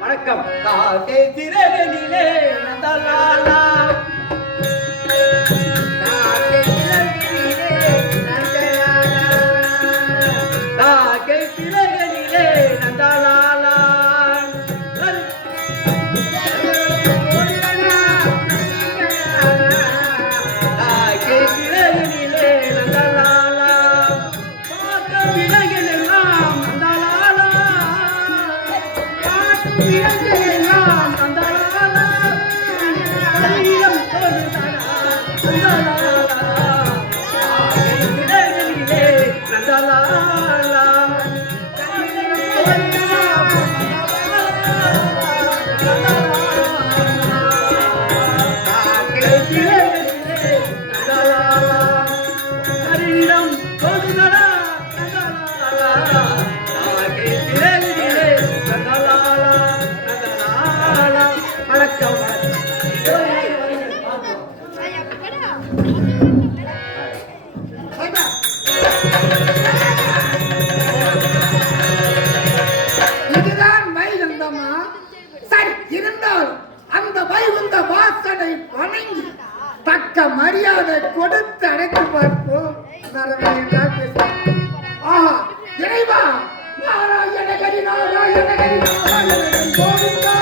வணக்கம். காக்கை திரகனிலே நந்தலாலா, காக்கை திரகனிலே ஆஹா இறைவா நாராயணகரி நாராயணகரி நாராயணகரி கோவிந்தா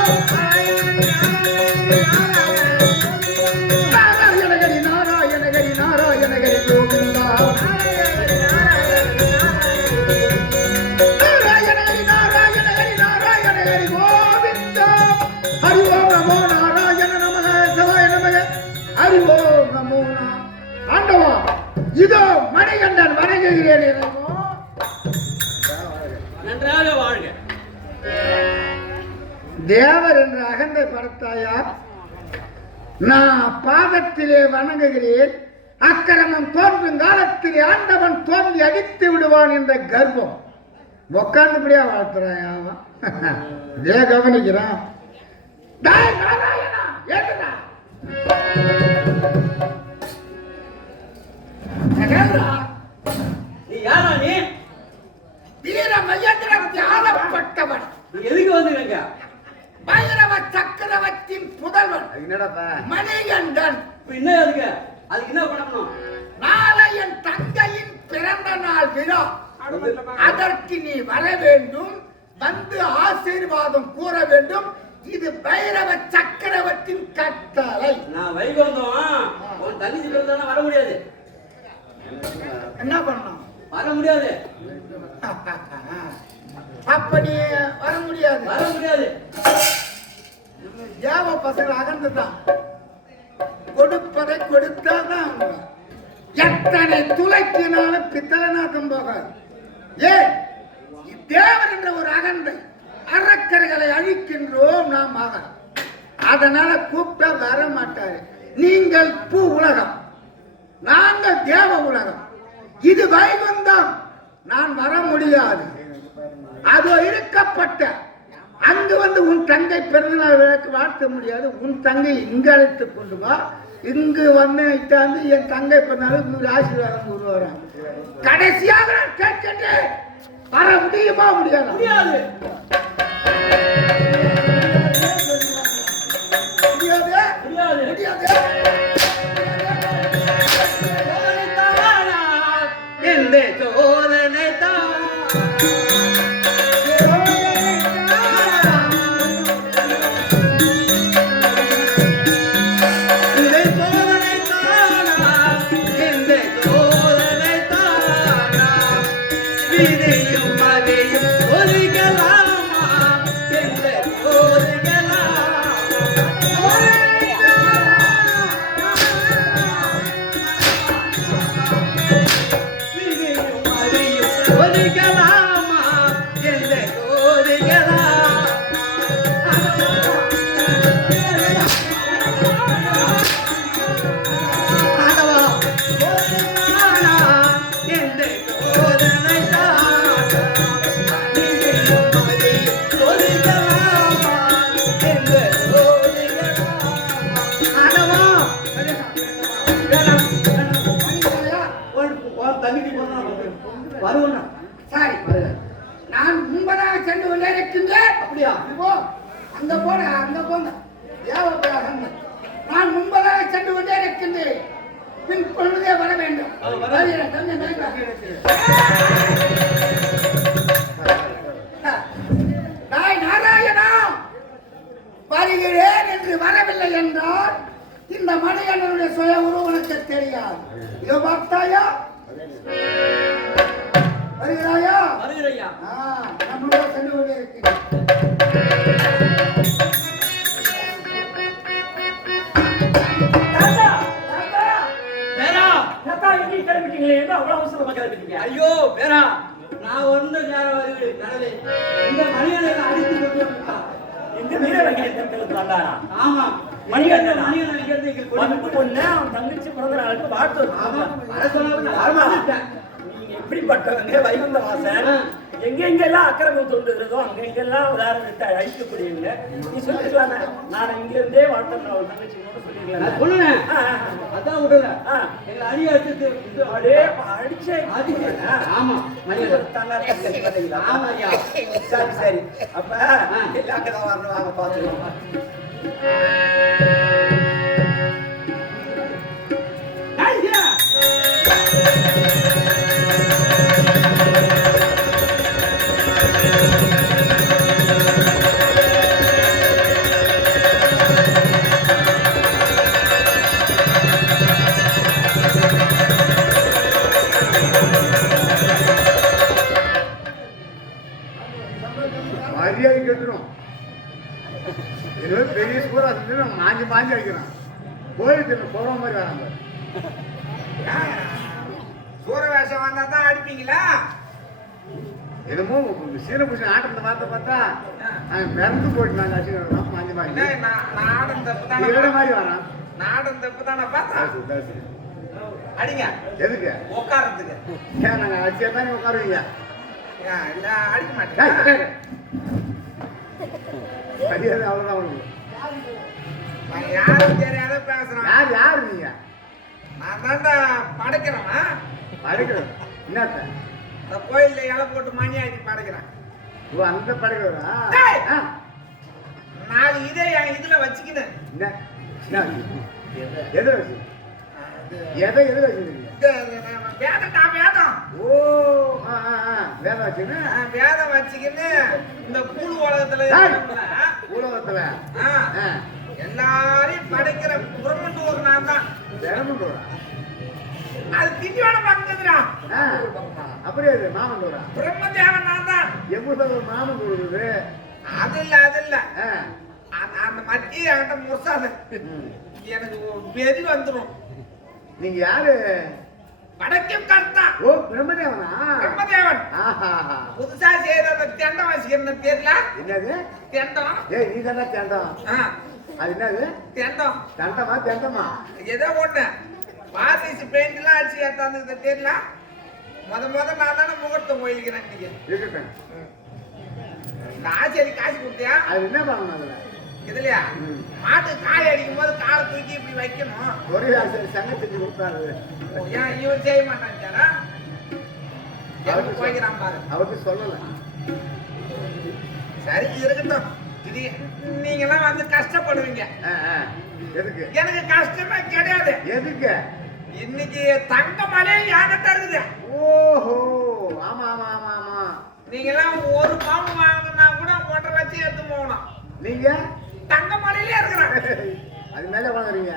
நாராயணகரி நாராயணகரி நாராயணகரி கோவிந்தா நாராயணகரி நாராயணகரி நாராயணகரி கோவிந்தா ஹரி ஓம் நமோ நாராயண நமக சிவாய நமக ஹரி ஓம் நமோ ஆண்டவா இதோ மணிகண்டன் வணங்குகிறேன். நன்றாக வாழ்க. தேவர் என்ற அகந்தை படத்தாயா நான் பாதத்திலே வணங்குகிறேன். அக்கிரமம் தோன்றும் காலத்திலே ஆண்டவன் தோன்றி அடித்து விடுவான் என்ற கர்ப்பம் உக்காந்துபடியா வாழ்த்துறான். இதே கவனிக்கிறான். நீ யாரா நீ? வீர மகேந்திர தியாகப்பட்டவன். எதுக்கு வந்துருங்க? பைரவ சக்கரவர்த்தியின் புதல்வன் மணிகண்டன். என்ன எதுக்கு? அதுக்கு என்ன பண்ணணும்? நாளை என் தங்கையின் பிறந்த நாள் விழா. அதற்கு நீ வர வேண்டும், வந்து ஆசீர்வாதம் கூற வேண்டும். இது பைரவ சக்கரவர்த்தியின் கட்டளை. நான் வைகுந்தம் உன் தங்கச்சி பிறந்தானா வர முடியாது. என்ன பண்ணணும்? வர முடியாது. அப்ப நீ வர முடியாது. வர முடியாது. தேவ பசங்க அகர்ந்துதான் கொடுப்பதை கொடுத்தாதான் எத்தனை துளைக்கினாலும் பித்தளைநாக்கம் போகாது. ஏன் தேவர் என்ற ஒரு அகந்தை அறக்கரைகளை அழிக்கின்றோம் நாம் மகன். அதனால கூப்பிட்டா வர மாட்டாரு. நீங்கள் பூ உலகம், நாங்கள் தேவ உலகம். இது வைகுந்தம். நான் வர முடியாது. அது இருக்கப்பட்ட அங்கு வந்து உன் தங்கை பிறந்தநாள் விளக்கு வாழ்த்த முடியாது. உன் தங்கை இங்கு அழைத்து கொண்டு வா. இங்கு வந்து என் தங்கை பிறந்தநாள் ஆசீர்வாதம் உருவாரான். கடைசியாக நான் கேட்கின்றேன், வர முடியுமா? முடியாது. முடியாது. முடியாது. முடியாது. எந்த சோதனை தான் இதையும் அதையும் ஒதுக்கலாமா? எந்த ஒதுக்கலாமா? எந்த நான் முன்பதாக சென்று கொண்டே இருக்கின்றேன். அப்படியா? அங்க போன அங்க போங்க. நான் முன்பதாக சென்று கொண்டே இருக்கின்றேன். பின் பொழுதே வர வேண்டும். நாராயணா வருகிறேன் என்று வரவில்லை என்றால் இந்த மணிகண்டனுடைய சுய உருவனுக்கு தெரியாது. இதோ பார்த்தாயா? வருகிறாயா? வருகிறையா? நம்மளோட சென்று கொண்டே இருக்கிறேன். ஐயோ பேரா, நான் ஒன்று நேரம் வருது. இந்த மணிகளை அடித்து கொண்டு வந்தான். இந்த வீரர்களுக்கு வந்தாரா? ஆமா, மணிகண்டன் மணிகண்டன் பொண்ணு அவன் தங்கச்சி பிறந்த நாளுக்கு வாழ்த்து. நீங்க எப்படிப்பட்டவங்க? வைகுந்த வாசன் எங்கெங்கெல்லாம் அக்கிரமம் தோன்றுகிறதோ அங்கெங்கெல்லாம் உதாரணத்தை அழிக்கக்கூடியவங்க. நீ சொல்லிக்கலாம், நான் இங்க இருந்தே வாழ்த்தேன் அவன் தங்கச்சி சொல்லுவேன். அதான் விடல எங்களை அடி அடிச்சு அப்படியே அடிச்சே. ஆமா, ஆமா ஐயா. சரி சரி, அப்ப எல்லாக்கதான் வரணும். வாங்க பார்த்துருவோம். வெட்டுறோம். ஏதோ பெரிய சூறா செஞ்சு மாஞ்சி மாஞ்சி அடிக்கிறான். கோயிலுக்கு போற மாதிரி வராங்க. சூற வேஷம் வந்தா தான் அடிப்பீங்களா? என்னமோ சீரபூஷன் ஆட்டத்தை பார்த்தா பிறந்து போயிட்டு நாங்கள் அடிச்சுக்கிறோம். மாஞ்சி மாஞ்சி நாடன் தப்பு தானே. ஏழு மாதிரி வரான். நாடன் தப்பு தானே பார்த்தா அடிங்க. எதுக்கு உட்காரத்துக்கு? ஏன் நாங்கள் அடிச்சா தானே உட்காருவீங்க. இல்ல அடிக்க மாட்டேன். சரியாது அவ்வளோதான் உங்களுக்கு. நான் யாரும் தெரியாத பேசுறேன். யாரு நீங்க? நான் தாண்டா படைக்கிறேன். படைக்கிறோம் என்னத்த? இந்த கோயில்ல இலை போட்டு மணி ஆக்கி படைக்கிறேன். ஓ அந்த படைக்கிறா? நான் இதே என் இதுல வச்சுக்கினேன். எதை வச்சு? எதை வச்சுருக்கீங்க? வேதம் நான் வேதம். ஓ வேதம் வச்சுன்னு வேதம் வச்சுக்கின்னு இந்த கூழு உலகத்துல உலகத்துல எல்லாரையும் படைக்கிற பிரம்மண்டூர் நான் தான். பிரம்மண்டூரா? அது திண்டியோட பக்கத்துடா. அப்படியே அது மாமண்டூரா? பிரம்மதேவன் நான் தான். எப்படி ஒரு மாமண்டூர் இருக்குது? அது இல்ல அந்த மத்திய என்கிட்ட முசாது எனக்கு வெறி வந்துடும். நீங்க யாரு? படைக்கும் கர்த்தா. ஓ பிரம்மதேவனா? பிரம்மதேவன். ஆஹா புதுசா செய்யற அந்த தெண்டம் வச்சுக்கிற தெரியல. என்னது தெண்டம்? ஏய் நீ தானே தெண்டம். அது என்னது? தெண்டம். தெண்டமா? ஏதோ ஒண்ணு பாரிஸ் பெயிண்ட் எல்லாம் அடிச்சு ஏத்தாந்து தெரியல. முத நான் தானே முகூர்த்தம் கோயிலுக்கு இன்னைக்கு இருக்கட்டும். இந்த ஆச்சரி காசு கொடுத்தியா? அது என்ன பண்ணணும் அதுல? இதுலயா மாட்டு காய் அடிக்கும் போது காலை தூக்கி இப்படி வைக்கணும். ஒரே ஆச்சரி சங்கத்துக்கு கொடுத்தாரு. ஏன் இவன் செய்ய மாட்டான்டா? போய்க்கிறான் பாரு. அவருக்கு சொல்லல. சரி இருக்கட்டும். இது நீங்க எல்லாம் வந்து கஷ்டப்படுவீங்க. எதுக்கு? எனக்கு கஷ்டமே கிடையாது. எதுக்கு? இன்னைக்கு தங்க மலையே என்கிட்ட இருக்குது. ஓஹோ ஆமா ஆமா ஆமா ஆமா. நீங்க எல்லாம் ஒரு பவுன் வாங்கினா கூட 1.5 லட்சம் எடுத்து போகணும். நீங்க தங்க மலையிலே இருக்கிறாங்க. அது மேல வாங்குறீங்க.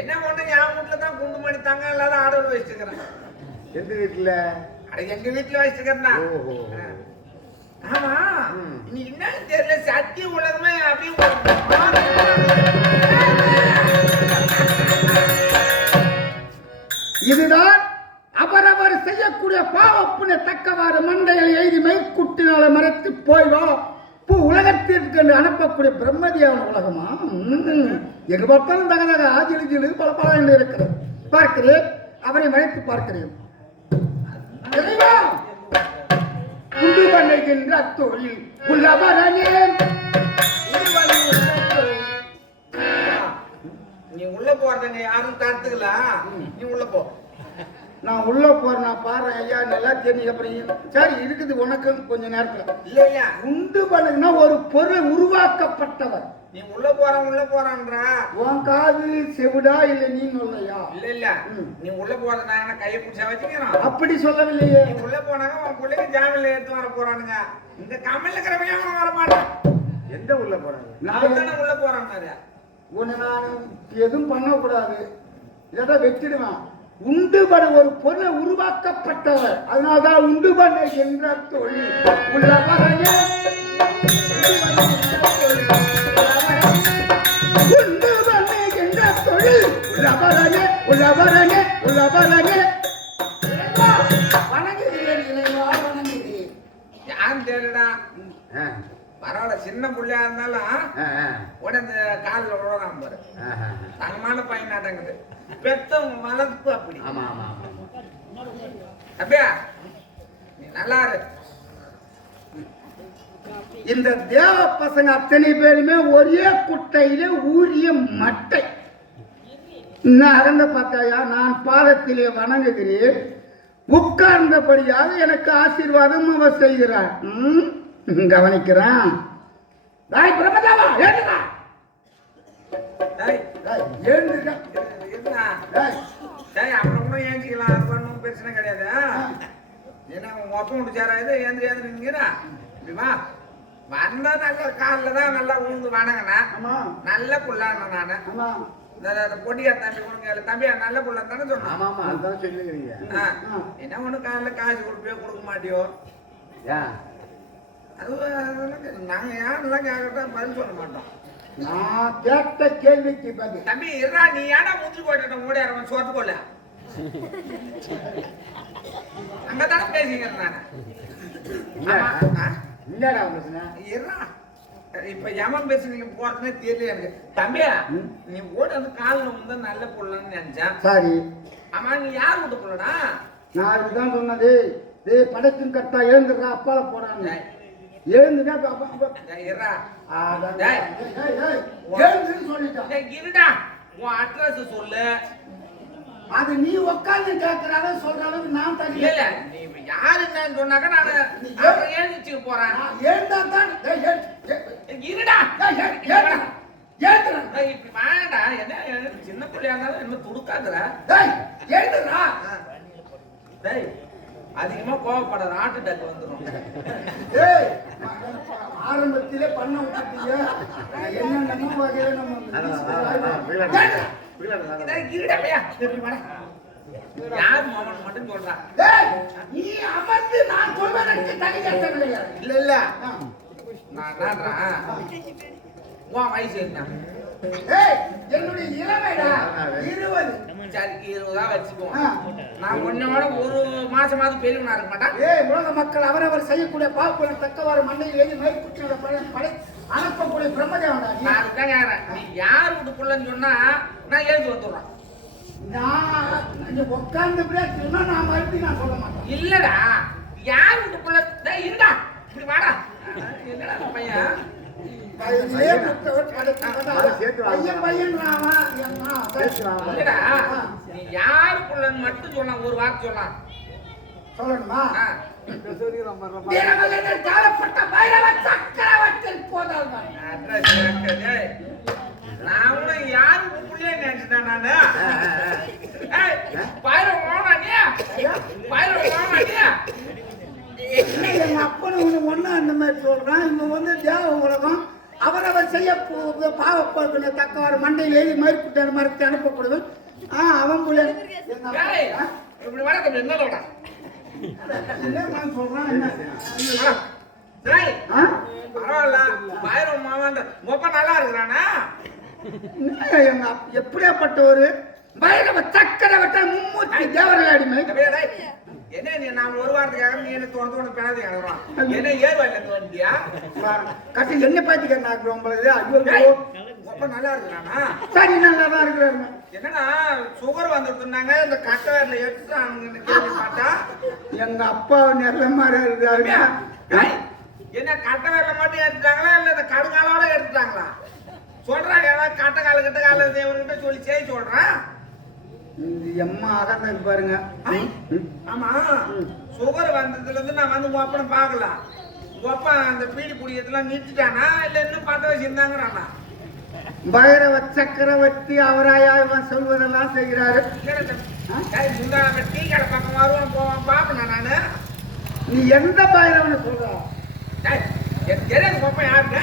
என்ன ஒண்ணு என் வீட்டுல தான் குண்டு மணி தங்க இல்லாத ஆடோடு வச்சிருக்கிறேன். எந்த வீட்டுல? அட எங்க வீட்டுல வச்சிருக்கிறேன்னா. ஓஹோ ஆமா நீ என்ன தெரியல சத்திய உலகமே அப்படியே இதுதான் அவரவர் செய்யக்கூடிய பாவப்புன தக்கவாறு மண்டையில் எழுதி மைக்குட்டினால மறைத்து போய்வா பூ உலகத்திற்கு அனுப்பக்கூடிய பிரம்மதியான உலகமா? எங்க பார்த்தாலும் தகதக ஆஜிலு பல என்று இருக்கிறது. பார்க்கிறேன், அவரை மறைத்து பார்க்கிறேன். குண்டு பண்ணுகின்ற தொழில் உள்ளவரையே. நீ உள்ள போறதுங்க யாரும் தடுத்துக்கல. நீ உள்ள போ. நான் உள்ள போறேன். நான் பாரு ஐயா நல்லா தெரிஞ்சு அப்புறம் சரி இருக்குது உனக்கு கொஞ்ச நேரத்துல. இல்ல உண்டு பண்ணுன்னா ஒரு பொருள் உருவாக்கப்பட்டவர். நீ உள்ள போறான்றா உன் காது செவிடா இல்ல நீ சொல்லையா? இல்ல நீ உள்ள போறத நான் கையை பிடிச்சா வச்சுக்கிறோம். அப்படி சொல்லவில்லையே. நீ உள்ள போனாங்க உன் பிள்ளைங்க ஜாமீன்ல எடுத்து வர போறானுங்க. இந்த கமல்ல இருக்கிறவங்க வர மாட்டான். எந்த உள்ள போறாங்க? நான் தானே உள்ள போறாங்க. உன்னை நான் எதுவும் பண்ணக்கூடாது. இதான் வெற்றிடுவேன். உண்டு பண்ண ஒரு பொருளை உருவாக்கப்பட்டவர். அதனால்தான் உண்டு பண்ண என்ற தொழில் உள்ளவரைய. உண்டு பண்ண என்ற தொழில் உள்ளவரைய. வணங்குகிறேன் இறைவா, வணங்குகிறேன். யாரும் தேடுடா. பரவாயில்ல சின்ன புள்ளையா இருந்தாலும் உடனே இந்த காலில் விழுறான் பாரு. தங்கமான பையனாட்டங்குது. பெத்தம் வளர்ப்பு அப்படி. அப்படியா நீ நல்லா இரு. இந்த தேவ பசங்க அத்தனை பேருமே ஒரே குட்டையிலே ஊறிய மட்டை. இன்னும் அறந்த பார்த்தாயா, நான் பாதத்திலே வணங்குகிறேன். உட்கார்ந்தபடியாக எனக்கு ஆசீர்வாதம் அவர் செய்கிறார். கவனிக்கிறான். பிரம்மதேவா ஏழுடா. அப்புறம் கூட ஏஞ்சிக்கலாம். அது ஒன்றும் பிரச்சனை கிடையாது. ஏன்னா மொத்தம் முடிச்சாரா இது ஏந்திரிங்கிறா. இப்படிமா வந்தா நல்ல காலில் தான் நல்லா உழுந்து வணங்கினா நல்ல புள்ளான நானு. பொடியார் தம்பி கொடுங்க தம்பியா நல்ல புள்ள தானே சொன்னேன். என்ன ஒண்ணு காலில் காசு கொடுப்பியோ கொடுக்க மாட்டியோ? நாங்க யாரெல்லாம் கேட்கறதா பதில் சொல்ல மாட்டோம். நான் கேட்ட கேள்விக்கு பதில். தம்பி இருடா, நீ ஏன்னா முந்திரி கோட்டை ஓடி ஆரம்பம் சோத்து கொள்ள அங்கதானே பேசிக்கிறேன் நானு. இல்லடா பிரச்சனை. இருடா, இப்ப எமன் பேசுறீங்க போறதுனே தெரியல எனக்கு. தம்பியா நீ ஓடி வந்து காலில் வந்து நல்ல புள்ளன்னு நினைச்சேன். சரி, ஆமா நீ யார் விட்டு புள்ளடா? நான் இதுதான் சொன்னது. டேய் படைக்கும் கட்டா எழுந்துடுறா, அப்பால போறாங்க. எழுந்துட்டா இருடா, எழுந்துன்னு சொல்லிட்டான். இருடா, உன் அட்ரஸ் சொல்லு. அது நீ உட்கார்ந்து கேட்கறாங்க சொல்ற அளவுக்கு நான் தனி இல்ல நீ யாருன்னு சொன்னாக்க நான் அப்புறம் எழுந்திச்சு போறேன். எழுந்தா தான் இருடா, எழுந்துறா. இப்படி வேண்டா. என்ன சின்ன பிள்ளையா இருந்தாலும் என்ன துடுக்காதுடா. எழுந்துறா. டேய் அதிகமா கோவப்படாத, ஹார்ட் அட்டாக் வந்துடும். ஆரம்பத்திலே பண்ண விட்டுட்டீங்க. என்ன நம்ம வகையில நம்ம யார் மாமன் மட்டும் சொல்றான். நீ அமர்ந்து நான் சொல்வதற்கு தனி கஷ்டம் கிடையாது. இல்ல இல்ல நான் என்னன்றா, உன் வயசு என்ன? என்னுடைய இளமைடா 20. சரி 20 வச்சுக்குவோம். நான் உன்னோட ஒரு மாசமாவது பெரியவனா இருக்க மாட்டேன். உலக மக்கள் அவரவர் செய்யக்கூடிய பாப்புல தக்கவாறு மண்ணையில் எழுதி மேற்குற்ற படை அனுப்பக்கூடிய பிரம்மதேவனா. நான் அதுதான் கேக்குறேன். நீ யார் வீட்டுக்குள்ளன்னு சொன்னா நான் எழுந்து வந்துடுறேன். நான் உட்கார்ந்து சொன்னா நான் மறுபடியும் நான் சொல்ல மாட்டேன். இல்லடா, யார் வீட்டுக்குள்ள இருடா, இப்படி வாடா. என்னடா பையன் நீ யாருக்குள்ளன்னு மட்டும் சொன்னா ஒரு வார்த்தை சொல்லலாம். சொல்லணுமா? நான் கூட யாருக்கு புள்ளைய நினைச்சுட்டேன் நானு. பயிரம் ஓனானியா, பயிரம் ஓனானியா. எங்க அப்பனு ஒண்ணு அந்த மாதிரி சொல்றான். இவன் வந்து தேவ உலகம் அவரவர் செய்ய பாவப்போக்கின தக்கவாறு மண்டையில் எழுதி மறுப்பிட்ட மறுத்து அனுப்பப்படுவது. அவன் புள்ள இப்படி வர என்னடா சொல்றான். என்ன பரவாயில்ல, பயிரம் மாமான் ரொம்ப நல்லா இருக்கிறானா? எப்படியாப்பட்ட ஒரு பைரவ சக்கரவர்த்தி மும்மூர்த்தி தேவர்கள் அடிமை. என்ன நீ நான் ஒரு வாரத்துக்காக நீ என்ன தோணு பேனது கிடக்குறான். என்ன ஏர்வாயில வந்தியா? கட்டி என்ன பாத்துக்க உங்களுக்கு ரொம்ப நல்லா இருக்கிறானா? சரி, நல்லா தான் இருக்கிறாங்க. என்னன்னா சுகர் வந்துருந்தாங்க, இந்த கட்டவேர்ல எடுத்துட்டாங்க கேள்விப்பட்டா. எங்க அப்பா நிறைய மாதிரி இருக்காரு. என்ன கட்டவேர்ல மட்டும் எடுத்துட்டாங்களா இல்ல இந்த கடுங்காலோட எடுத்துட்டாங்களா? சொல்றாங்க ஏதாவது கட்டக்கால கிட்டக்கால தேவர்கிட்ட சொல்லி செய்ய சொல்றேன். எம்மா அகந்த பாருங்க. ஆமா, சுகர் வந்ததுல இருந்து நான் வந்து ஒப்பனை பாக்கலாம். ஒப்பா அந்த பீடி குடியதெல்லாம் நிறுத்திட்டானா இல்ல இன்னும் 10 வயசு இருந்தாங்கிறானா? பைரவ சக்கரவர்த்தி அவராயவன் சொல்வதெல்லாம் செய்கிறாரு. முந்தான டீ கடை பக்கம் வருவான் போவான் பாப்பனா நானு. நீ எந்த பைரவனை சொல்ற? தெரியாது பாப்பா யாருங்க?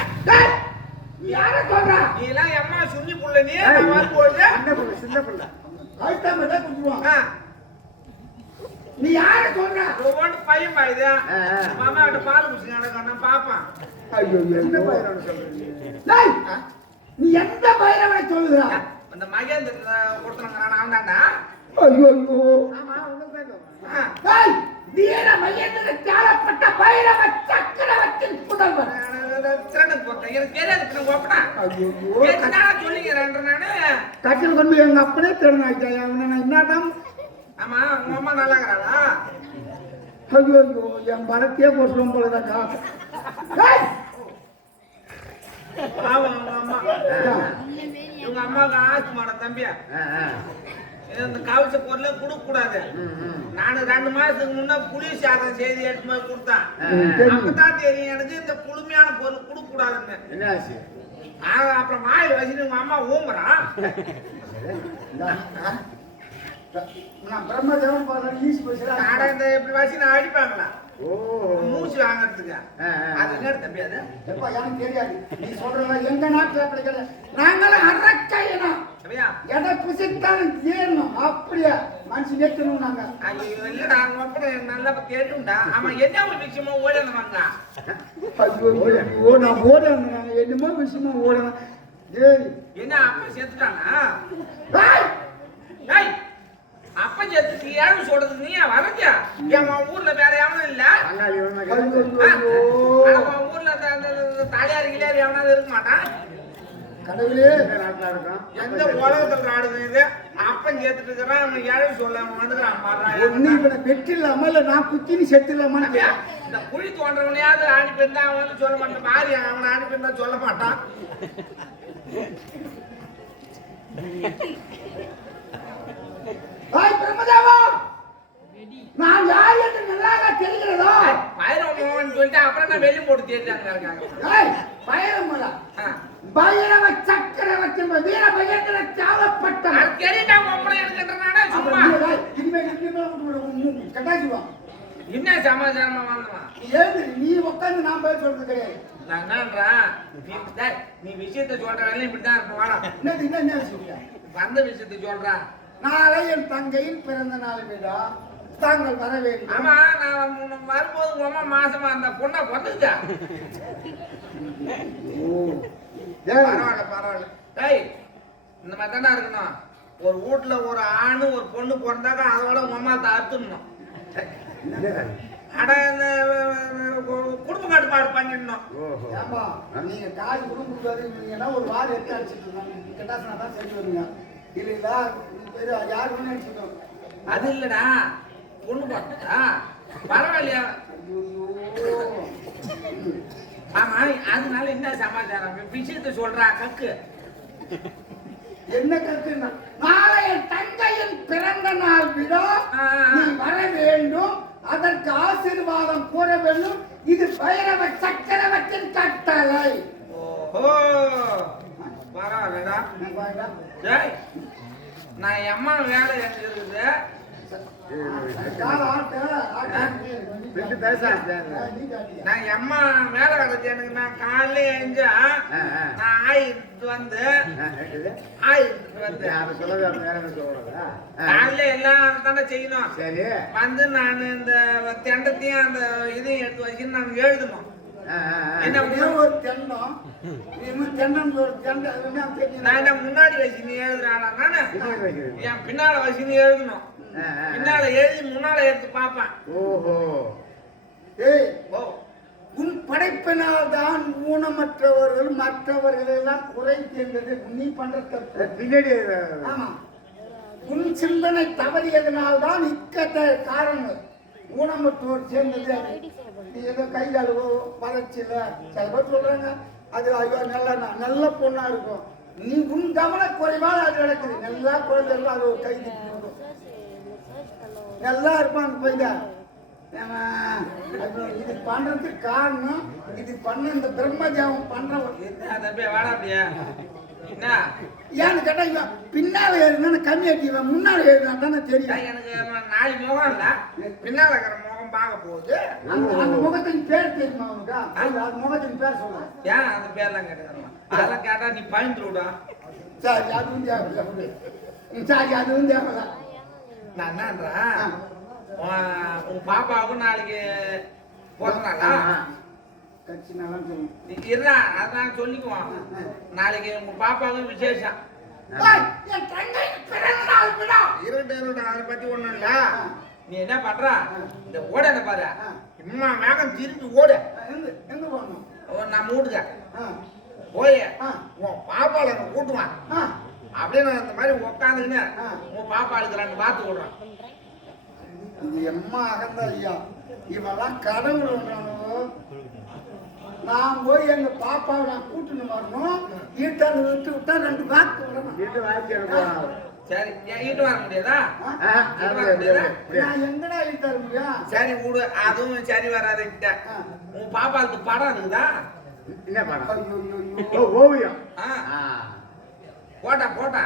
நீ யார சொல்ற? நீ எல்லாம் அம்மா சுண்ணி புள்ள, நீ வரும்போது அண்ணன் புள்ள சின்ன புள்ள கழுத்தாமட்டா குடுவான். நீ யார சொல்ற? ஒவ்வொன்று பையன் பாயுது. மாமா கிட்ட பால் குடிச்சு நடக்கணும் பாப்பான். ஐயோ, எந்த பைரவனை சொல்ற? நீ எந்த பைரவனை சொல்லுற? அந்த மகேந்திர கொடுத்தாங்க நான் தான்டா. ஐயோ ஆமா, வீர மகேந்திர தேடப்பட்ட பைரவ சக்கரவர்த்தியின் புதல்வர். எனக்கு தெரியாது ஒப்பனா. சொல்லிக்கிறேன் நானு. கட்டில் கொண்டு எங்க அப்பனே திறனாச்சா என்னதான். ஆமா, உங்க அம்மா நல்லா இருக்கிறாளா? ஐயோ என் பணத்தையே போட்டுரும் போலதான் காசு. இவங்க அம்மாவுக்கு ஆச்சு மாட தம்பியா இந்த கவிச்ச பொருளை கொடுக்க கூடாது. நானு 2 மாசத்துக்கு முன்ன புளி சாதம் செய்தி எடுத்து போய் கொடுத்தான். அப்பதான் தெரியும் எனக்கு இந்த குளுமையான பொருள் கொடுக்க கூடாதுன்னு. அப்புறம் வாயில் வச்சுட்டு உங்க அம்மா ஊம்புறான். பிரம்மதேவன் இப்படி வச்சு நான் அடிப்பாங்களா மூச்சு வாங்கறதுக்கு? அது என்ன தம்பி? அது எனக்கு தெரியாது. நீ சொல்ற எங்க நாட்டுல அப்படி கிடையாது. நாங்களும் அரக்கையணும் எதை புசித்தாலும் ஏறணும். அப்படியா? மனுஷன் ஏற்றணும் நாங்க. ஐயோ இல்லடா அப்படி நல்லா கேட்டுண்டா ஆமா என்ன ஒரு விஷயமா ஓடணுமாங்க ஐயோ ஐயோ நான் ஓடுறேன் நாங்க என்னமோ விஷயமா ஓடுறேன். ஏய் என்ன அப்பா செத்துட்டானா ஏய் ஏய் அப்பா செத்துட்டு ஏழு சொல்றது நீ வரஞ்சா என் ஊர்ல வேற எவனும் இல்ல ஐயோ ஆனா உன் ஊர்ல தாலியார் கிளியார் எவனாவது இருக்க மாட்டான் கடவுளே நாட்டா இருக்கான். எந்த உலகத்துல நாடுது இது அப்பன் சேர்த்துட்டு இருக்கிறான் அவன் ஏழை சொல்ல அவன் வந்துக்கிறான் ஒண்ணு இப்ப நான் வெற்றில்லாம இல்ல நான் குத்தின்னு செத்துலாமான்னு கேட்டேன். இந்த குழி தோன்றவனையாவது அனுப்பியிருந்தா அவன் வந்து சொல்ல மாட்டான் மாறி அவனை அனுப்பியிருந்தா சொல்ல மாட்டான் பாய் பிரம்மதேவா நான் யார் என்று நல்லாக தெரிகிறதோ. பயிரம் மோகன் சொல்லிட்டு அப்புறம் நான் வெளியே போட்டு தேடிட்டாங்க ஏய் பைரவமலா பைரவ சக்கரவர்த்தி வீர பயங்கர சாவப்பட்டான். அது தெரியுதா உங்களை எடுக்கிறனால சும்மா கட்டாச்சுவா என்ன சமாச்சாரமா வாங்கலாம் ஏது நீ உட்காந்து நான் பேர் சொல்றது கிடையாது. நான் என்னன்றேன் நீ விஷயத்த சொல்றாங்க இப்படிதான் இருக்கும் வாடா என்ன சொல்றியா? வந்த விஷயத்த சொல்றா நாளை என் தங்கையின் பிறந்த நாள் விழா தாங்கள் வர வேண்டும். ஆமா நான் வரும்போது உங்க அம்மா மாசமா அந்த பொண்ணை வந்துச்சா பரவாயில்ல பரவாயில்ல டேய் இந்த மாதிரி தானே இருக்கணும். ஒரு வீட்டுல ஒரு ஆணு ஒரு பொண்ணு பிறந்தாக்கா அதோட உங்க அம்மா அறுத்துடணும். அட இந்த குடும்ப கட்டுப்பாடு பண்ணிடணும். ஏம்பா நீங்க காசு கொடுக்குறீங்கன்னா ஒரு வாரம் எடுத்து அடிச்சுட்டு இருக்காங்க கட்டாசனா தான் சரி வருவீங்க இல்லைங்களா? யாரு ஒண்ணு அடிச்சுக்கோங்க. அது இல்லடா பொண்ணு பார்த்தா பரவாயில்லையா? ஆமா அதனால என்ன சமாச்சாரம் விஷயத்த சொல்றா கக்கு என்ன கருத்துன்னா நாளை என் தங்கையின் பிறந்த நாள் விழா நீ வர வேண்டும், அதற்கு ஆசீர்வாதம் கூற வேண்டும். இது பைரவ சக்கரவர்த்தியின் கட்டளை. ஓஹோ பரவாயில்லடா. டேய் நான் என் அம்மா வேலை எங்க இருக்குது நான் எம்மா வேலை கிடச்சி எனக்கு நான் காலையில எழுஞ்சா நான் ஆயிட்டு வந்து காலையில எல்லாம் தானே செய்யணும். வந்து நான் இந்த தெண்டத்தையும் அந்த இதையும் எடுத்து வச்சு நான் எழுதணும். என்ன ஒரு தென்னம் நான் என்ன முன்னாடி வச்சு நீ எழுதுறானா நானு என் பின்னால வச்சு நீ எழுதணும். பின்னால எழுதி முன்னால எடுத்து பார்ப்பேன். ஓஹோ ஏய் உன் படைப்பினால் தான் ஊனமற்றவர்கள் மற்றவர்கள் எல்லாம் குறை தீர்ந்தது. நீ பண்ற பின்னாடி ஆமா உன் சிந்தனை தவறியதனால் தான் இக்கட்ட காரணங்கள் ஊனமற்றோர் சேர்ந்தது. ஏதோ கை கழுவோ வளர்ச்சியில சில பேர் சொல்றாங்க அது ஐயோ நல்ல பொண்ணா இருக்கும். நீ உன் கவன குறைவால் அது நடக்குது. நல்லா குழந்தைகள் அது ஒரு கை நல்லா இருப்பான் போய்தா இது பண்றதுக்கு காரணம் இது பண்ண இந்த பிரம்மதேவம் பண்ற வாடா அப்படியா என்ன ஏன்னு கேட்டா பின்னால எழுதுனா கம்மி அடிக்குவேன் முன்னால எழுதுனா தானே தெரியும். எனக்கு நாலு முகம் இல்ல பின்னால இருக்கிற முகம் பார்க்க போகுது. அந்த முகத்தின் பேர் தெரியுமா அவனுக்கா? அந்த முகத்தின் பேர் சொல்றேன். ஏன் அந்த பேர்லாம் கேட்டுக்கிறோம் அதெல்லாம் கேட்டா நீ பயந்துரு விடா. சரி அதுவும் தேவையில்ல. சரி அதுவும் தேவையில்ல. நான் என்னன்றேன் உன் பாப்பாவுக்கும் நாளைக்கு பிறந்தனாலா கட்சி நல்லா சொல்லுங்க இருடா அதான் சொல்லிக்குவோம். நாளைக்கு உங்க பாப்பாவுக்கும் விசேஷம். இருட்டு அதை பத்தி ஒண்ணும் இல்ல. நீ என்ன பண்ற இந்த ஓட பாரு இம்மா வேகம் திருப்பி ஓடு. எங்க போகணும்? நம்ம வீட்டுக்க போய் உன் பாப்பால கூட்டுவான். அப்படியே நான் இந்த மாதிரி உட்காந்துக்கின்னு உன் பாப்பாளுக்கு ரெண்டு பார்த்து விடுறான். இது எம்மா அகந்த ஐயா இவெல்லாம் கடவுள். நான் போய் எங்க பாப்பாவை நான் கூட்டுன்னு வரணும். ஈட்டாந்து விட்டு விட்டா ரெண்டு வாக்கு விடணும். சரி ஈட்டு வர முடியாதா? நான் எங்கடா ஈட்ட முடியும்? சரி விடு அதுவும் சரி வராது கிட்ட. உன் பாப்பாளுக்கு படம் இருக்குதா? என்ன படம்? ஓவியம் போட்டா போட்டா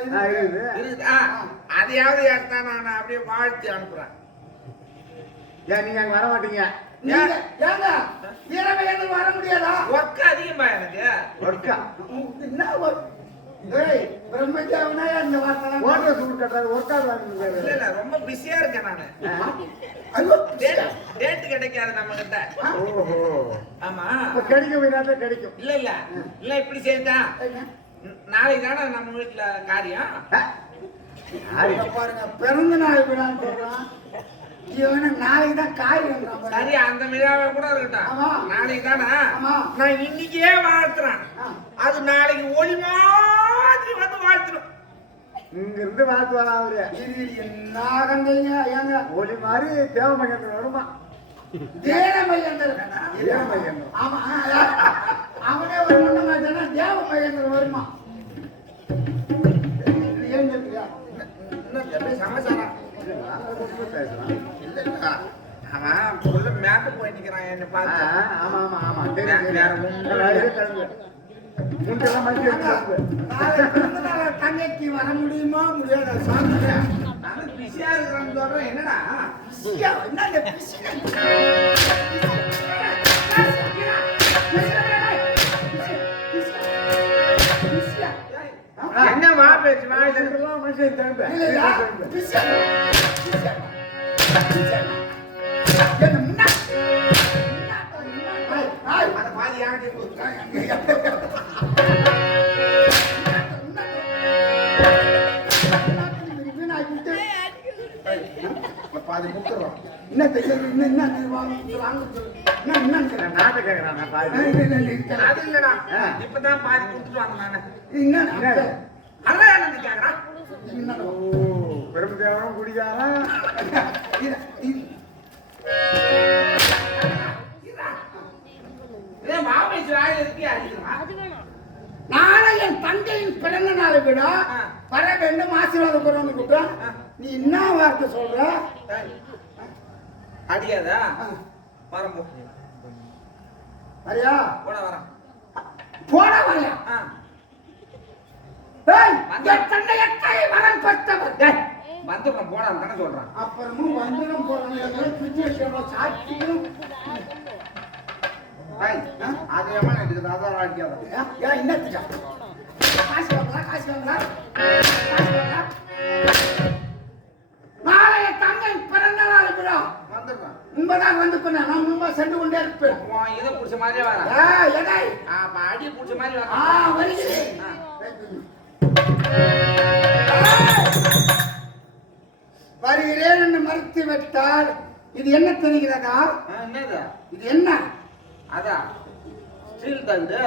இருக்குதா? அதையாவது எடுத்தா நான் அப்படியே வாழ்த்தி அனுப்புறேன். நீங்க அங்க வர மாட்டீங்க. இரவு வர முடியாதா? ஒர்க் அதிகமா எனக்கு. என்ன ஏய் பிரம்மஜாவனா இந்த வார்த்தை ஓட்ட சூடு கட்டாது ஒர்க்காது இல்ல இல்ல ரொம்ப பிஸியா இருக்கேன் நானு. ஐயோ டேட் கிடைக்காது நம்ம கிட்ட. ஓஹோ ஆமா கிடைக்கும் வினாட்ட கிடைக்கும். இல்ல இல்ல இல்ல இப்படி செய்தா நாளைக்கு தானே நம்ம வீட்டுல காரியம். பாருங்க பிறந்த நாள் விழான்னு சொல்றான். இவன நாளைக்கு தான் காரியம். சரி அந்த விழாவை கூட ஆமா. இருக்கட்டும். நாளைக்கு தானே ஆமா. நான் இன்னைக்கே வாழ்த்துறேன். அது நாளைக்கு ஒளி மாதிரி வந்து வாழ்த்துடும். இங்க இருந்து வாழ்த்து வரா அவரு. இது என்ன கண்டீங்க ஏங்க ஒளி மாதிரி தேவமகேந்திரன் வருமா? தேவமகேந்திரன். தேவமகேந்திரன். ஆமா அவனே ஒரு முன்ன மாட்டானா தேவமகேந்திரன் வருமா? ஏன் சொல்றியா? இன்னும் எப்படி சமாச்சாரம் இல்ல இல்ல அவன் உள்ள மேட்டு போய் நிக்கிறான் என்ன பார்த்து. ஆமா ஆமா ஆமா வேற தங்கைக்கு வர முடியுமா முடியாத சாப்பிட நானும் பிஸியா இருக்கிறேன்னு சொல்றேன். என்னடா என்ன வா பேச்சு வாயிலாம் மனுஷன் அதை பாதி யாருக்கு பாதி கொடுத்துறோம். என்ன தெரியும் என்ன நாட்டை கேட்கறான். அது இல்லடா இப்பதான் பாதி கொடுத்துட்டு வாங்க நானு. என்ன அதான் எனக்கு கேக்குறான். பெருமதேவனும் குடிக்காரன். நாளை என் தந்தையின் பிறந்த நாளை விட வர வேண்டும் ஆசீர்வாதம் பெறணும் கூட்டா. நீ என்ன வார்த்தை சொல்ற? அடியாதா வரம்போ வரியா? போட வரேன். போட வரையா? வந்துடுறோம் போடான்னு தானே சொல்றான். அப்புறமும் வந்துடும் போறோம் சாட்சியும் அது எவன் இருக்குது அதான் அடிக்காத. என்னத்துக்கா காசு வாங்கலாம் காசு வாங்கலாம் நாளைய தங்கை பிறந்த நாள் விழா வந்துடுறேன். உண்மைதான் வந்து நான் உண்மை சென்று கொண்டே இருப்பேன். இதை பிடிச்ச மாதிரியே வரேன். எதை அடி பிடிச்ச மாதிரி வரேன். வருகிறேன். வருகிறேன் என்று மறுத்து விட்டால் இது என்ன தெரிகிறதா? என்னது இது என்ன? அதான் ஸ்டீல் தந்து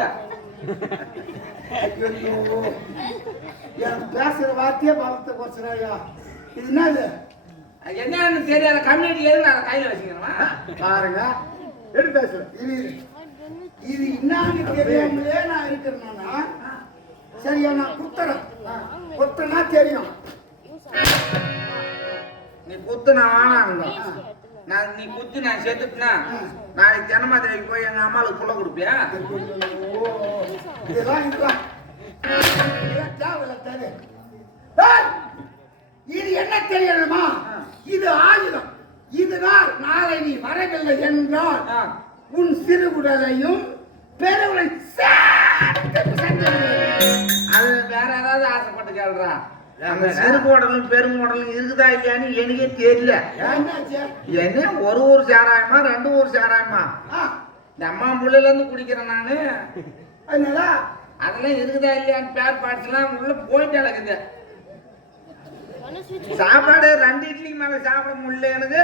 எனக்கு பேசுற வார்த்தையே பாவத்தை குறைச்சிடாயா. இது என்னது? என்னன்னு தெரியாத கம்யூனிட்டி எது நான் கையில வச்சுக்கிறேன் பாருங்க எடுத்து பேசுறேன். இது என்னன்னு தெரியாமலே நான் இருக்கிறேன்னா சரியா நான் குத்துறேன். குத்துனா தெரியும். நீ குத்து நான் வானாங்க. நான் நீ குத்து நான் செத்துட்டுனா நாளைக்கு ஜனமாதிரிக்கு போய் எங்க அம்மாவுக்கு புள்ள கொடுப்பியா? இதெல்லாம் இது என்ன தெரியணுமா? இது ஆயுதம். இதுதான் நாளை நீ வரவில்லை என்றால் உன் சிறுகுடலையும் பெருவுடலை அது வேற ஏதாவது ஆசைப்பட்டு கேள்றா. அந்த சிறுகோடலும் பெருங்கோடலும் இருக்குதா இல்லையான்னு எனக்கே தெரியல. என்ன ஒரு ஊர் சாராயமா 2 ஊர் சாராயமா? இந்த அம்மா புள்ளையில இருந்து குடிக்கிறேன் நானு. அதெல்லாம் இருக்குதா இல்லையான்னு பேர் பார்ட்ஸ் எல்லாம் உள்ள போயிட்டு இருக்குது. சாப்பாடு 2 இட்லிக்கு மேல சாப்பிட முடியல எனக்கு.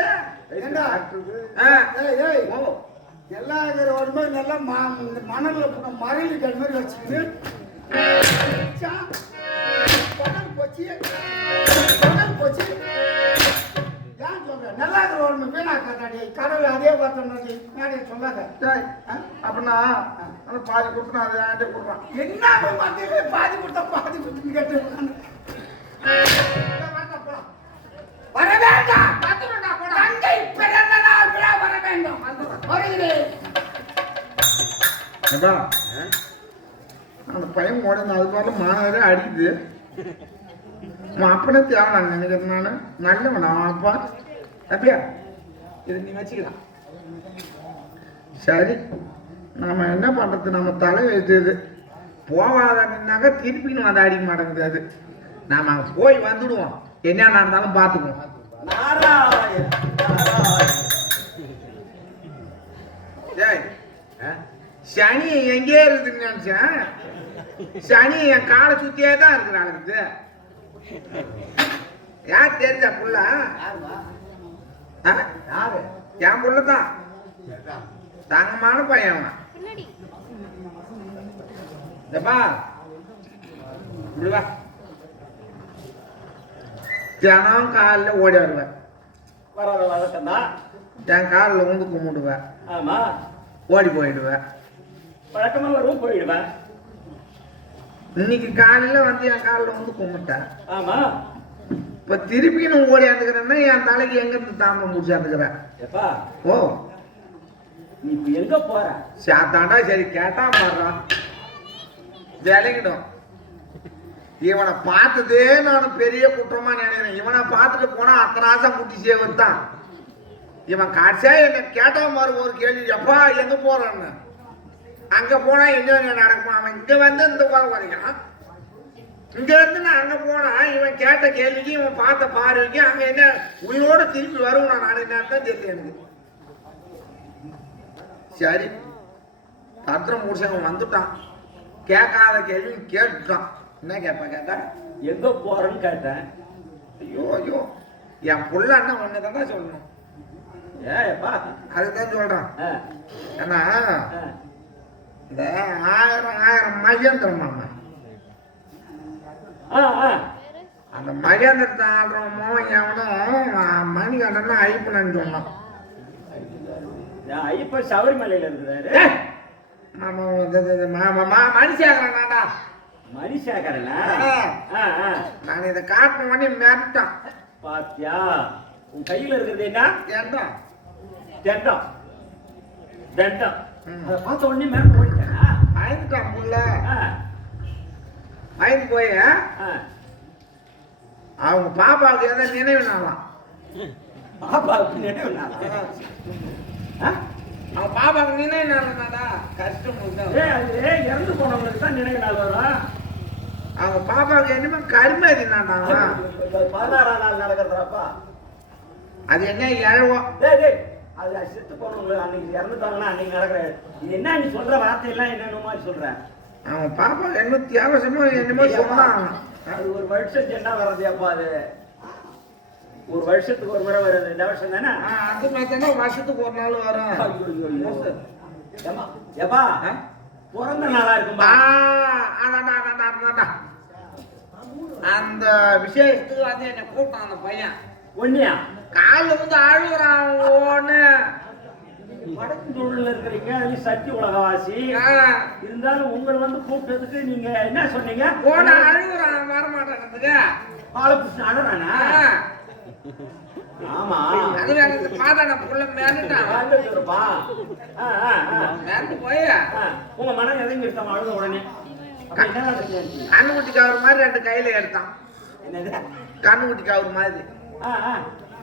எல்லா நல்லா மணல்ல மரளி மாதிரி வச்சுக்கிட்டு போச்சு. ஏன் சொல்ற? நல்லா இருக்கிற வீணாக்காதாடி கடவுள் அதே பார்த்தோம்னா சொல்லாத. அப்படின்னா பாதி கொடுத்து நான் அதை என்கிட்ட கொடுக்குறான். என்ன பாதி கொடுத்தா பாதி கொடுத்துன்னு கேட்டு வர வேண்டாம். தங்கை பிறந்த நாள் விழா வர வேண்டும். வருகிறேன். அந்த பையன் உடனே அதுக்கு வரல மாணவரே அடிக்குது. அப்பனே தேவை நினைக்கிறேன் நான் நல்லவன் அவன் அப்பா. அப்படியா இது நீ வச்சுக்கலாம். சரி நம்ம என்ன பண்றது? நம்ம தலை வைத்தது போவாதன்னாக்க திருப்பின்னு வந்து அடிக்க மாட்டேங்குது அது. நாம அங்க போய் வந்துடுவோம், என்ன நடந்தாலும் பார்த்துக்குவோம். நாராயண நாராயண. ஏய், சனி எங்கே இருக்குதுன்னு நினைச்சேன். சனி என் காலை சுத்தியே தான் இருக்கிறாங்க. யார் தெரிஞ்ச புள்ள? யாரு? என் புள்ள தான், தங்கமான பையன் அவன். ஏப்பா, இப்படி வா. தினம் காலில் ஓடி வருவேன், வர வழக்கம்தான். என் காலில் வந்து கும்பிடுவேன், ஆமா ஓடி போயிடுவேன். வழக்கமா வருவோம் போயிடுவேன். இன்னைக்கு காலையில் வந்து என் காலில் வந்து கும்பிட்டேன். ஆமா இப்போ திருப்பி நான் ஓடியாந்துக்கிறேன்னா என் தலைக்கு எங்கேருந்து தாமரை முடிச்சாந்துக்கிறேன். எப்பா ஓ, நீ இப்ப எங்க போற? சாத்தாண்டா சரி கேட்டா மாறுறான், விளங்கிடும். இவனை பார்த்ததே நான் பெரிய குற்றமா நினைக்கிறேன். இவனை பார்த்துட்டு போனா அத்தனை ஆசை குட்டி சேவன் தான். இவன் காட்சியா என்ன கேட்டா மாறு ஒரு கேள்வி, எப்பா எங்க போறான்னு. அங்க போனா என்ன நடக்குமா? அவன் இங்க வந்து இந்த வரைக்கும், இங்க இருந்து நான் அங்க போனா இவன் கேட்ட கேள்விக்கு இவன் பார்த்த பார்வைக்கு அங்க என்ன உயிரோட திருப்பி வருவோம். நான் நாளைக்கு நேரம் தான் தெரியும் எனக்கு. சரி, பத்திரம் முடிச்சவன் வந்துட்டான், கேட்காத கேள்வி கேட்டுட்டான். என்ன கேட்ப கேட்டா? எங்க போறேன்னு கேட்டேன். ஐயோ ஐயோ, என் புள்ள அண்ணன் ஒண்ணுதான் சொல்லணும். ஏப்பா அதுதான் சொல்றான். ஏன்னா இந்த 1000 மகேந்திரமாமா, அந்த மகேந்திரத்தை ஆடுறோமோ எவனும் மணிகண்டன ஐப்பனு சொன்னான். ஐயப்ப சபரிமலையில இருக்கிறாரு. மனுஷாக்கறான்டா. மணிசேகரனா? நான் இதை காட்டணும் பண்ணி மிரட்டான். பாத்தியா, உன் கையில இருக்கிறது என்ன? ஏன்டா தண்டம். தண்டம். அதை பார்த்த உடனே மிரண்டு போயிட்டேனா? பயந்துட்டான் புள்ள. பயந்து போய் அவங்க பாப்பாவுக்கு எதை நினைவுனாலாம். பாப்பாவுக்கு நினைவுனா? அவன் பாப்பாவுக்கு நினைவுனாலடா கஷ்டம். இறந்து போனவங்களுக்கு தான் நினைவு நாள் வரும். அவங்க பாப்பாவுக்கு என்னமே கருமாதினாண்டா. 16ஆம் நாள் நடக்கிறதுப்பா. அது என்ன இழவோம். அது செத்து போனவங்க அன்னைக்கு இறந்துட்டாங்கன்னா அன்னைக்கு நடக்கிறாரு. இது என்ன நீ சொல்ற வார்த்தையெல்லாம் என்னென்ன மாதிரி சொல்ற? அவன் பாப்பா என்ன தியாவசமோ என்னமோ சொன்னான். அது ஒரு வருஷத்துக்கு என்ன வர்றது அப்பா? அது ஒரு வருஷத்துக்கு ஒரு முறை வருது. இந்த வருஷம் தானே? அது பார்த்தா வருஷத்துக்கு ஒரு நாள் வரும். எப்பா பிறந்த நாளா இருக்கும்பா. அந்த விசேஷத்துக்கு வந்து என்ன கூப்பிட்டான் அந்த பையன். ஒன்னியா காலில் வந்து அழுகுறான். ஒண்ணு வடக்கு தொழில இருக்கிறீங்க, அது சக்தி உலகவாசி இருந்தாலும் உங்களை வந்து கூப்பிட்டதுக்கு நீங்க என்ன சொன்னீங்க? போன அழுகுறான் வரமாட்டேங்கிறதுக்கு. பாலகிருஷ்ணன் அழறானா? ஆமா, அது எனக்கு பாதான புள்ள மேலிட்டான். மேலிட்டு போய் உங்க மனம் எதையும் எடுத்தாம அழுத உடனே கண்ணுக்குட்டி கவர் மாதிரி 2 கையில எடுத்தான். என்னது கண்ணுக்குட்டி கவர் மாதிரி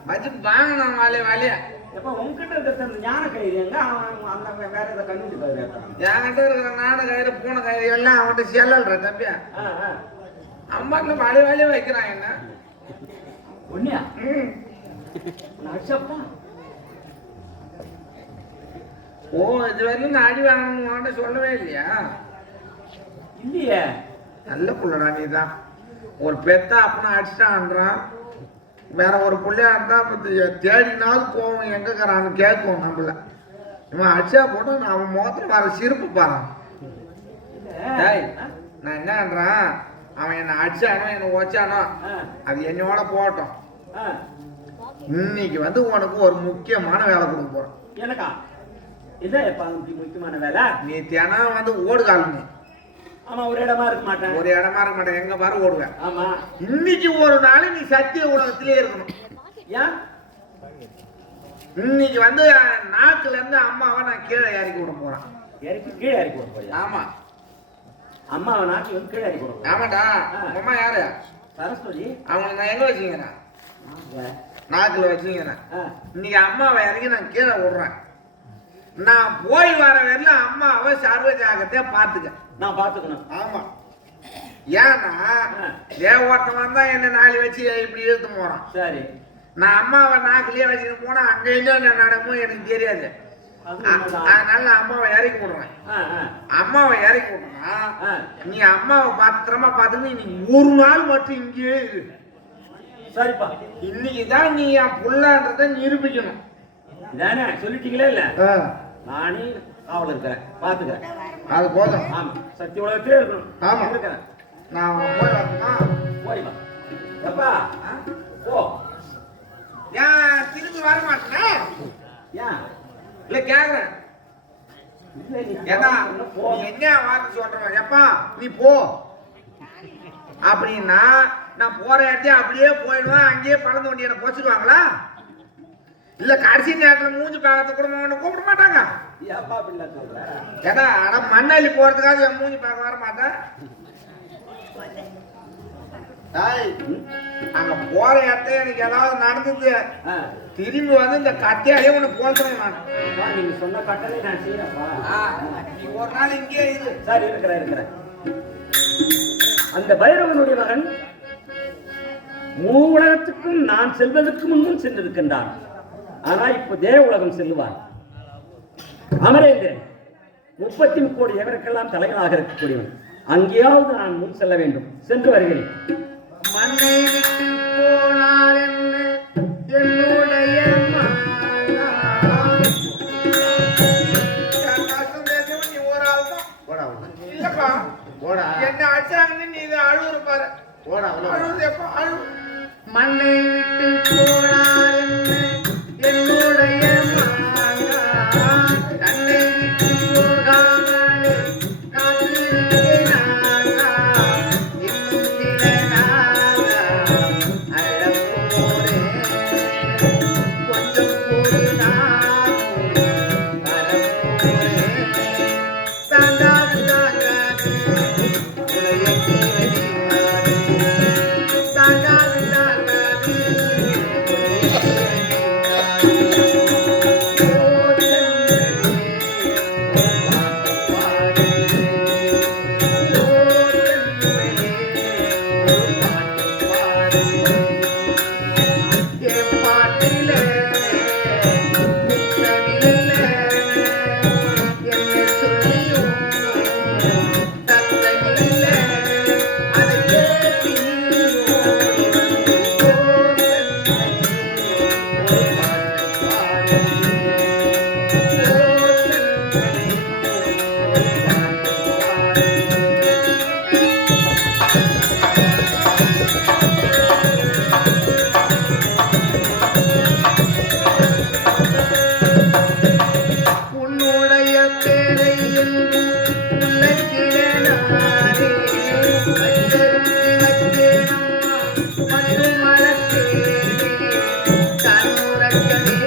வச்சு வாங்கினான். வாலியா எப்ப உங்ககிட்ட இருக்கிற ஞான கயிறு எங்க? அந்த வேற ஏதாவது கண்ணுக்குட்டி கயிறு என்கிட்ட இருக்கிற நாட கயிறு பூனை கயிறு எல்லாம் அவன்கிட்ட செல்லல்ற தம்பியா. அம்மாட்டில் வாலியா வைக்கிறான் என்ன. ஒன்னியா நடிச்சப்பா. ஓ, இது வரையும் நான் அடி வாங்கணும்னு சொல்லவே இல்லையா? இல்லையே. நல்ல புள்ளடா நீ தான். ஒரு பெத்தா அப்பனா அடிச்சிட்டான்றான். வேற ஒரு பிள்ளையா இருந்தா தேடினாலும் போவோம், எங்க இருக்கிறான்னு கேட்கும் நம்மள. இவன் அடிச்சா போட்டு அவன் முகத்துல வர சிரிப்பு பாறான். நான் என்னன்றேன், அவன் என்ன அடிச்சானோ என்ன வச்சானோ அது என்னோட போட்டோம். இன்னைக்கு வந்து உனக்கு ஒரு முக்கியமான வேலை கொடுக்க போறோம். எனக்கா? இதான் முக்கியமான வேலை. நீ தினம் வந்து ஓடுகால். ஆமா, ஒரு இடமா இருக்க மாட்டேன். ஒரு இடமா இருக்க மாட்டேன், எங்க பாரு ஓடுவேன். ஆமா, இன்னைக்கு ஒரு நாள் நீ சத்திய உலகத்திலே இருக்கணும். ஏன்? இன்னைக்கு வந்து நாக்குல இருந்து அம்மாவை நான் கீழே இறக்கி விட போறேன். கீழே இறக்கி விட போறியா? ஆமா, அம்மாவை நாக்கு வந்து கீழே இறக்கி விட. ஆமாடா. அம்மா யாரு? சரஸ்வதி. அவங்க நான் எங்க வச்சுக்கிறேன்? நாக்குல வச்சுக்கிறேன். இன்னைக்கு அம்மாவை இறக்கி நான் கீழே விடுறேன். நான் போய் வர வரல அம்மாவை சர்வ ஜாகத்தையா பாத்துக்க. நான் பாத்துக்கணும். ஆமா. ஏன்னா ஒருத்தன் வந்தா என்ன நாளை வச்சு இப்படி இழுத்து போறான். சரி. நான் அம்மாவை நாக்கிலேயே வச்சுட்டு போனா அங்க என்ன நடக்குமோ எனக்கு தெரியாது. அதனால அம்மாவை இறக்கி விடுவேன். அம்மாவை இறக்கி விடுனா நீ அம்மாவை பத்திரமா பார்த்துன்னு நீ ஒரு நாள் மட்டும் இங்கேயே இரு. சரிப்பா. இன்னைக்குதான் நீ என் புள்ளன்றத நிரூபிக்கணும். இதானே சொல்லிட்டீங்களே இல்ல, நானே காவல் இருக்கிறேன், பாத்துக்கிறேன். அது போதும். ஆமா, சக்தி உலகத்திலே இருக்கணும். ஆமா இருக்கிறேன். நான் போய் வரணுமா? போய் வா. எப்பா போ. ஏன் திரும்பி வர மாட்டேன்? ஏன் இல்ல கேக்குறேன். ஏன்னா நீ என்ன வார்த்தை சொல்றேன் எப்பா நீ போ அப்படின்னா நான் போற இடத்தையும் அப்படியே போயிடுவேன். அங்கேயே பணம் தோண்டி என்ன பொச்சிடுவாங்களா? இல்ல கடைசி நேரத்துல மூஞ்சி பார்க்கறது கூட கூப்பிட மாட்டாங்க. ஏப்பா பிள்ளை சொல்ற? ஏடா ஆனா மண்ணள்ளி போறதுக்காக என் மூஞ்சி பார்க்க வர மாட்டேன். அங்க போற இடத்துல எனக்கு ஏதாவது நடந்தது திரும்பி வந்து இந்த கட்டையாலே உன்னை போல்றேன் நான். நீங்க சொன்ன கட்டளை நான் செய்யறப்பா. நீ ஒரு நாள் இங்கே இரு. சரி, இருக்கிறேன். அந்த பைரவனுடைய மகன் உலகத்துக்கும் நான் செல்வதற்கு முன்பும் சென்றிருக்கின்றான். ஆனா இப்ப தேவ உலகம் செல்லுவார். அமரேந்திரன் 30 கோடி எவருக்கெல்லாம் தலைவனாக இருக்கக்கூடியவன். அங்கேயாவது நான் முன் செல்ல வேண்டும். சென்று வருகிறேன். மண்ணை விட்டு போனால் என்ன என்னுடைய நீ ஒரு ஆள் தான். இல்லப்பா என்ன அடிச்சாங்கன்னு நீ இதை அழுவுற பாரு. அழுவுது எப்ப அழு. மண்ணை விட்டு போனால் என்ன என்னுடைய மாங்கா தன்னை விட்டு போகாமலே காத்திருக்கிறேன் நானா. இன்னும் சில நாளா அழப் போறேன். கொஞ்சம் ஒரு நாள் வரப்போறேன். தாங்காது தாங்காது உலகத்தை வெளிவாடு. தாங்காது தாங்காது உன்னுடைய பேரை என்று உலகிடனாரே வச்சருத்தி வச்சேனம்மா மற்றும் மலத்தேனே தன்னுறக்கவே